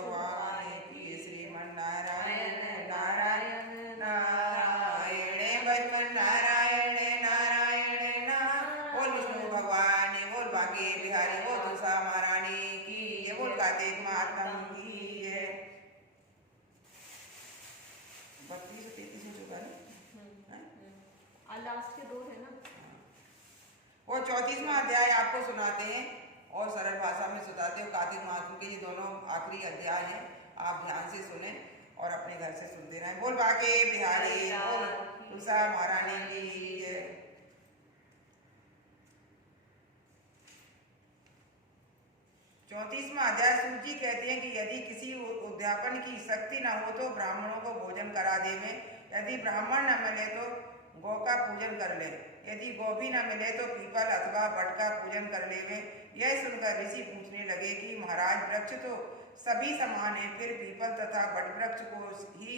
भगवान की। श्रीमन नारायण नारायण नारायण बचपन नारायण नारायण ना। बोल विष्णु भगवान बोल बांके बिहारी बोल तुलसा महारानी की। ये बोल कार्तिक मातम की है। 32 33 हो चुका है। लास्ट के 2 है ना। वो 34वां अध्याय आपको सुनाते हैं और सरल भाषा में सुनाते हो। कार्तिक महात्म के ये दोनों आखिरी अध्याय हैं। आप ध्यान से सुने और अपने घर से सुनते रहें। बोल बाके बिहारी बोल तुलसा महारानी की जय। 34वां अध्याय सूत जी कहते हैं कि यदि किसी उद्यापन की शक्ति न हो तो ब्राह्मणों को भोजन करा देवे। यदि ब्राह्मण न मिले तो गौ का पूजन कर ले। यदि गौ भी न मिले तो पीपल अथवा बट का पूजन कर लेवे। यह सुनकर ऋषि पूछने लगे कि महाराज वृक्ष तो सभी समान है, फिर पीपल तथा बट वृक्ष को ही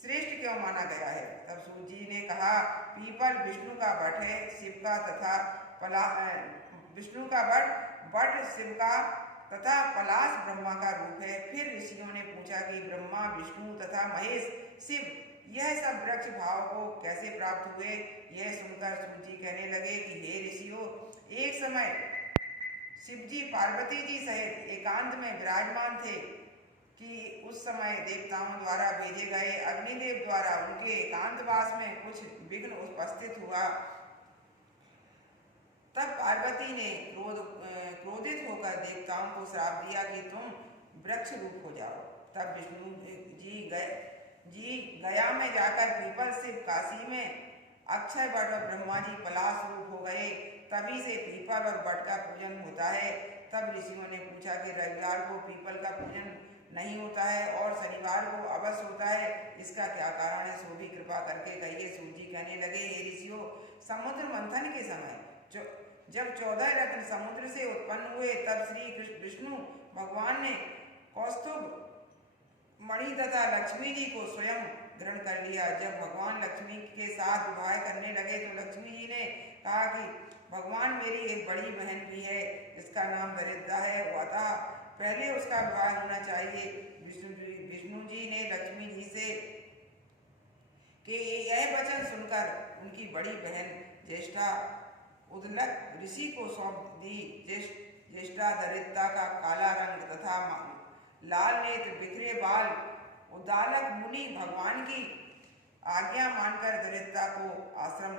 श्रेष्ठ क्यों माना गया है। तब सूत जी ने कहा पीपल विष्णु का बट है, शिव का तथा विष्णु का बट शिव का तथा पलाश ब्रह्मा का रूप है। फिर ऋषियों ने पूछा कि ब्रह्मा विष्णु तथा महेश शिव यह सब वृक्ष भाव को कैसे प्राप्त हुए। यह सुनकर सूत जी कहने लगे कि हे ऋषियों, एक समय शिवजी पार्वती जी सहित एकांत में विराजमान थे कि उस समय देवताओं द्वारा भेजे गए अग्निदेव द्वारा उनके एकांतवास में कुछ विघ्न उपस्थित हुआ। तब पार्वती ने क्रोधित होकर देवताओं को श्राप दिया कि तुम वृक्ष रूप हो जाओ। तब विष्णु जी गया में जाकर पीपल शिव, काशी में अक्षय वट और ब्रह्मा जी पलाश रूप हो गए। तभी से पीपल और वट का पूजन होता है। तब ऋषियों ने पूछा कि रविवार को पीपल का पूजन नहीं होता है और शनिवार को अवश्य होता है, इसका क्या कारण है, सो भी कृपा करके कहिए। सूत जी कहने लगे हे ऋषियों, समुद्र मंथन के समय जब 14 रत्न समुद्र से उत्पन्न हुए तब श्री विष्णु भगवान ने कौस्तुभ मणि तथा लक्ष्मी जी को स्वयं ग्रहण कर लिया। जब भगवान लक्ष्मी के साथ विवाह करने लगे तो लक्ष्मी जी ने कहा कि भगवान मेरी एक बड़ी बहन भी है, इसका नाम दरिद्रा है, अतः पहले उसका विवाह होना चाहिए। विष्णु जी ने लक्ष्मी जी से कि यह वचन सुनकर उनकी बड़ी बहन ज्येष्ठा उद्लक ऋषि को सौंप दी। ज्येष्ठा दरिद्रता का काला रंग तथा लाल नेत्र, बिखरे बाल उद्दालक मुनि भगवान की आज्ञा मानकर दरिद्रता को आश्रम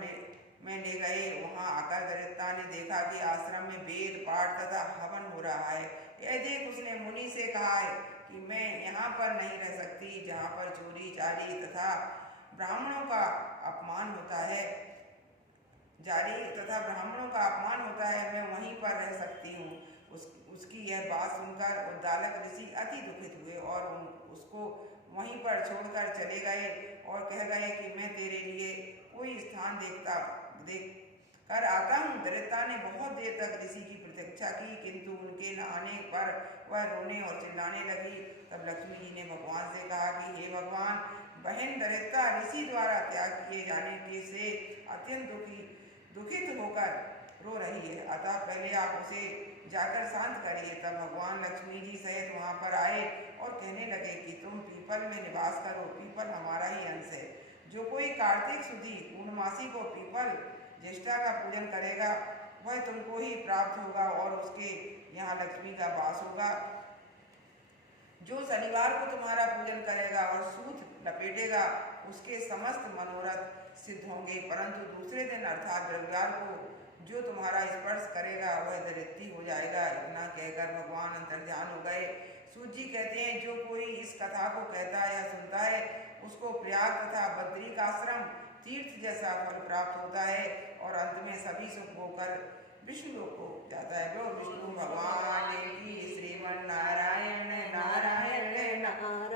में ले गए। वहां आकर दरिद्रता ने देखा कि आश्रम में वेद पाठ तथा हवन हो रहा है। यह देख उसने मुनि से कहा है कि मैं यहाँ पर नहीं रह सकती जहाँ पर चोरी चारी तथा ब्राह्मणों का अपमान होता है। मैं वहीं पर रह सकती हूँ। उसकी यह बात सुनकर उद्दालक ऋषि अति दुखित हुए और उसको वहीं पर छोड़कर चले गए और कह गए कि मैं तेरे लिए कोई स्थान देख कर आता हूँ। दरिद्रता ने बहुत देर तक ऋषि की प्रतीक्षा की, किंतु उनके न आने पर वह रोने और चिल्लाने लगी। तब लक्ष्मी जी ने भगवान से कहा कि हे भगवान, बहन दरिद्रता ऋषि द्वारा त्याग किए जाने के से अत्यंत दुखित होकर रो रही है, अतः पहले आप उसे जाकर शांत करिए। तब भगवान लक्ष्मी जी सहित वहां पर आए और कहने लगे कि तुम पीपल में निवास करो, पीपल हमारा ही अंश है। जो कोई कार्तिक सुदी पूर्णमासी को पीपल ज्येष्ठा का पूजन करेगा वह तुमको ही प्राप्त होगा और उसके यहाँ लक्ष्मी का वास होगा। जो शनिवार को तुम्हारा पूजन करेगा और सूत लपेटेगा उसके समस्त मनोरथ सिद्ध होंगे, परंतु दूसरे दिन अर्थात रविवार को जो तुम्हारा स्पर्श करेगा वह दरिद्री हो जाएगा। इतना कहकर भगवान अंतर्ध्यान हो गए। सूत जी कहते हैं जो कोई इस कथा को कहता है या सुनता है उसको प्रयाग तथा बद्री का आश्रम तीर्थ जैसा फल प्राप्त होता है और अंत में सभी सुख होकर विष्णु लोक को जाता है। बोल विष्णु भगवान की। श्रीमन नारायण नारायण नारायण।